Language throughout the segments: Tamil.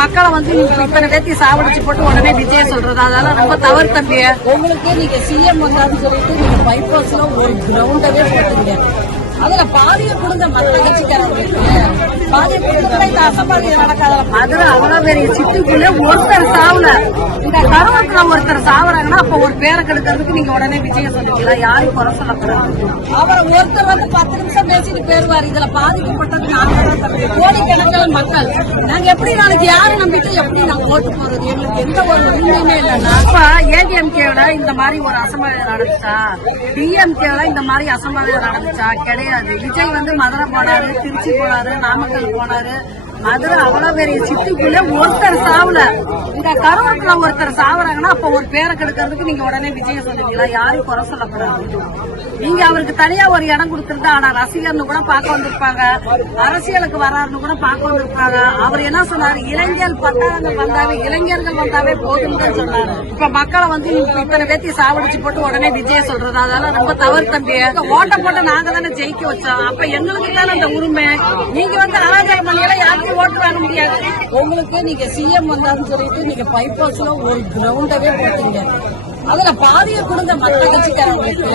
மக்களை வந்து இத்தனை பேத்தி சாவடிச்சு போட்டு உடனே விஜய சொல்றது அதெல்லாம் ரொம்ப தவறு தம்பி. உங்களுக்கு நீங்க சிஎம் வந்தாருன்னு சொல்லிட்டு நீங்க பைபாஸ்ல ஒரு கிரவுண்டவே போட்டீங்க. அதுல பாதிய கொடுங்க மற்ற கட்சிக்காரங்களுக்கு பாதிய கொடுத்தா இந்த அசம்பாவியம் நடக்காத. மதுரை அவ்வளவு பெரிய சிட்டுக்குள்ள ஒருத்தர் சாவல. இந்த கருவத்துல ஒருத்தர் சாவறாங்கன்னா அப்ப ஒரு பேரை கெடுக்கிறதுக்கு நீங்க உடனே விஜய சொல்லுவீங்களா? யாரும் குறை சொல்லக்கூடாது. அவரை ஒருத்தர் வந்து 10 நிமிஷம் பேசிட்டு போயிருவாரு. இதுல பாதிக்கப்பட்டது நாங்க கோடிக்கணக்கில் மக்கள். நாங்க எப்படி நாளைக்கு யாரு நம்பிட்டு எப்படி நாங்க ஓட்டு போறது? எங்களுக்கு எந்த ஒரு உரிமையுமே இல்லைன்னா அப்ப ஏடிஎம்கேட இந்த மாதிரி ஒரு அசம்பாவிதம் நடந்துச்சா? டிஎம்கேட இந்த மாதிரி அசம்பாவிதம் நடந்துச்சா? கிடையாது. விஜய் வந்து மதுரை போனாரு, திருச்சி போனாரு, நாமக்கல் போனாரு. மதுரை அவ்வளவு பெரிய சிட்டுக்குள்ள ஒருத்தர் சாவல. இந்த கருவத்துல ஒருத்தர் சாவறாங்கன்னா அப்ப ஒரு பேரை கெடுக்கிறதுக்கு நீங்க உடனே விஜய சொல்லுவீங்களா? யாரும் குறை சொல்லக்கூடாது. நீங்க அவருக்கு தனியா ஒரு இடம் கொடுத்திருந்தா ஆனா ரசிகர்னு கூட பார்க்க வந்திருப்பாங்க, அரசியலுக்கு வராருன்னு கூட பார்க்க வந்திருப்பாங்க. அவர் என்ன சொன்னாரு? இளைஞர் பட்டாளங்கள் வந்தாவே இளைஞர்கள் வந்தாவே போதும்னு சொன்னாரு. இப்ப மக்களை வந்து இத்தனை பேத்தி சாவடிச்சு போட்டு உடனே விஜய சொல்றது அதெல்லாம் ரொம்ப தவறு தம்பி. ஓட்ட போட்டு நாங்க தானே ஜெயிக்க வச்சோம். அப்ப எங்களுக்கு தானே அந்த உரிமை. நீங்க வந்து அராஜகம் பண்ணியெல்லாம் யாருக்கும் ஓட்டு வாங்க முடியாது. உங்களுக்கு நீங்க சிஎம் வந்தாருன்னு சொல்லிட்டு நீங்க பைபாஸ்ல ஒரு கிரவுண்டவே போட்டீங்க. அதுல பாதிய கொடுங்க மற்ற கட்சிக்காரங்களுக்கு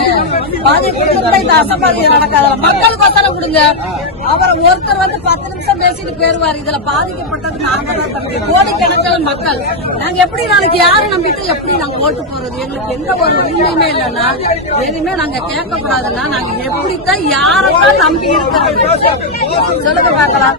பாதிய கொடுத்தா இந்த அசம்பாவியம் நடக்காத. மக்களுக்கு வசனம் கொடுங்க. அவரை ஒருத்தர் வந்து 10 நிமிஷம் பேசிட்டு போயிருவாரு. இதுல பாதிக்கப்பட்டது நாங்க தான் தம்பி. கோடிக்கணக்கில் மக்கள். நாங்க எப்படி நாளைக்கு யாரு நம்பிட்டு எப்படி நாங்க ஓட்டு போறது? எங்களுக்கு எந்த ஒரு உரிமையுமே இல்லைன்னா எதுவுமே நாங்க கேட்க கூடாதுன்னா நாங்க எப்படித்தான் யாரெல்லாம் நம்பி இருக்கிறது சொல்லுங்க பாக்கலாம்.